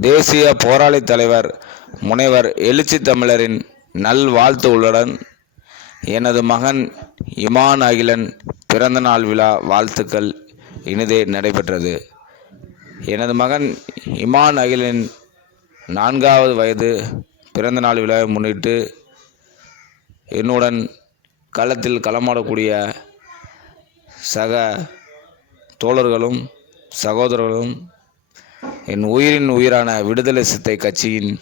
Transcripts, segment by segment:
தேசிய போராளி தலைவர் முனைவர் எழுச்சி தமிழரின் நல்வாழ்த்துகளுடன் எனது மகன் இமான் அகிலன் பிறந்தநாள் விழா வாழ்த்துக்கள் இனிதே நடைபெற்றது. எனது மகன் இமான் அகிலன் நான்காவது வயது பிறந்தநாள் விழாவை முன்னிட்டு என்னுடன் களத்தில் களமாடக்கூடிய சக தோழர்களும் சகோதரர்களும் என் உயிரின் உயிரான விடுதலை சித்தை கட்சியின்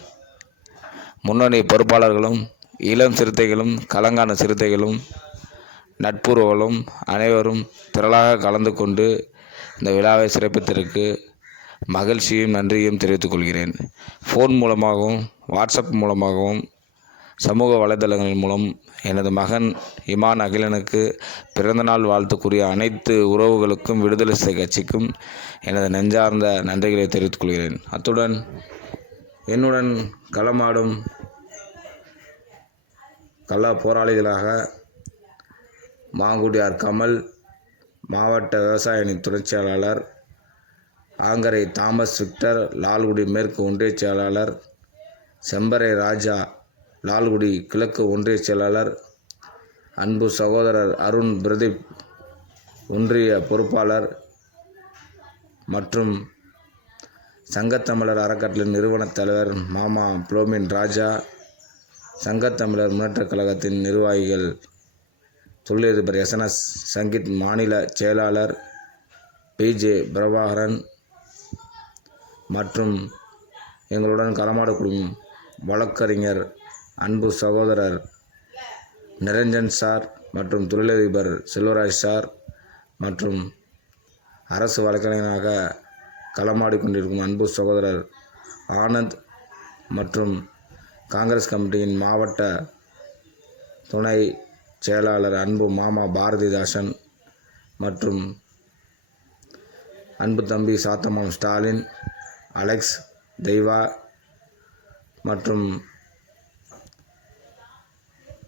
முன்னணி பொறுப்பாளர்களும் இளம் சிறுத்தைகளும் கலங்கான சிறுத்தைகளும் நட்புறவுகளும் அனைவரும் திரளாக கலந்து கொண்டு இந்த விழாவை சிறப்பித்திருக்கு மகிழ்ச்சியும் நன்றியும் தெரிவித்துக் கொள்கிறேன். ஃபோன் மூலமாகவும் வாட்ஸ்அப் மூலமாகவும் சமூக வலைதளங்கள் மூலம் எனது மகன் இமான் அகிலனுக்கு பிறந்தநாள் வாழ்த்துக்குரிய அனைத்து உறவுகளுக்கும் விடுதலை சிறுத்தை கட்சிக்கும் எனது நெஞ்சார்ந்த நன்றிகளை தெரிவித்துக் கொள்கிறேன். அத்துடன் என்னுடன் களமாடும் கள்ள போராளிகளாக மாங்குடியார் கமல் மாவட்ட விவசாய அணி துணைச் செயலாளர் ஆங்கரை தாமஸ் விக்டர் லால்குடி மேற்கு ஒன்றிய செயலாளர் செம்பரை ராஜா லால்குடி கிழக்கு ஒன்றிய செயலாளர் அன்பு சகோதரர் அருண் பிரதீப் ஒன்றிய பொறுப்பாளர் மற்றும் சங்கத்தமிழர் அறக்கட்டளை நிறுவனத் தலைவர் மாமா புளோமின் ராஜா சங்கத்தமிழர் முன்னேற்றக் கழகத்தின் நிர்வாகிகள் தொழிலதிபர் எஸ்என்எஸ் சங்கீத் மாநில செயலாளர் பிஜே பிரபாகரன் மற்றும் எங்களுடன் களமாடக்கூடிய வழக்கறிஞர் அன்பு சகோதரர் நிரஞ்சன் சார் மற்றும் தொழிலதிபர் செல்வராஜ் சார் மற்றும் அரசு வழக்கறிஞராக களமாடி கொண்டிருக்கும் அன்பு சகோதரர் ஆனந்த் மற்றும் காங்கிரஸ் கமிட்டியின் மாவட்ட துணை செயலாளர் அன்பு மாமா பாரதிதாசன் மற்றும் அன்பு தம்பி சாத்தமாம் ஸ்டாலின் அலெக்ஸ் தெய்வா மற்றும்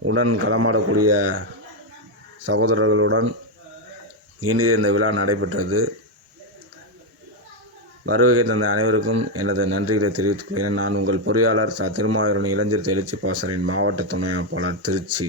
உடன் களமாடக்கூடிய சகோதரர்களுடன் இனிதே இந்த விழா நடைபெற்றது. வருகை தந்த அனைவருக்கும் எனது நன்றிகளை தெரிவித்துக்கொள்கிறேன் நான் உங்கள் பொறியாளர் ச. திருமாவூரணி இளைஞர் எழுச்சி பாசனின் மாவட்ட துணை அமைப்பாளர் திருச்சி.